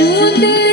Should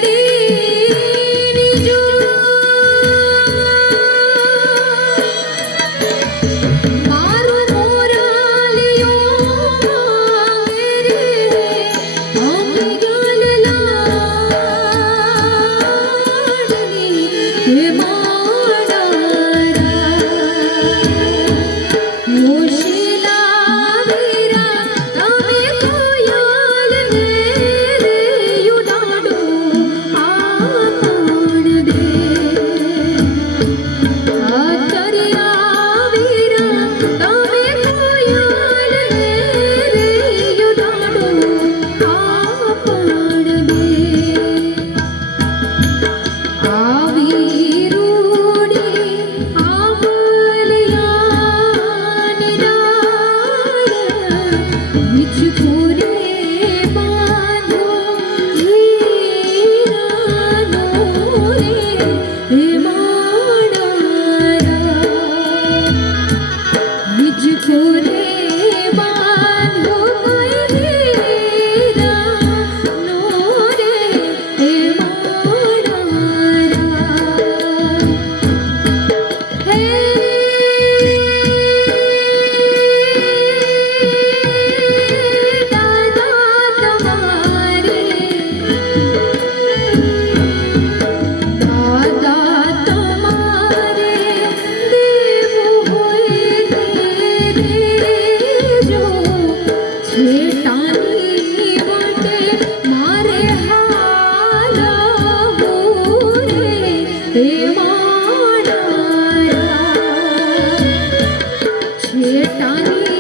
મારા છેટાની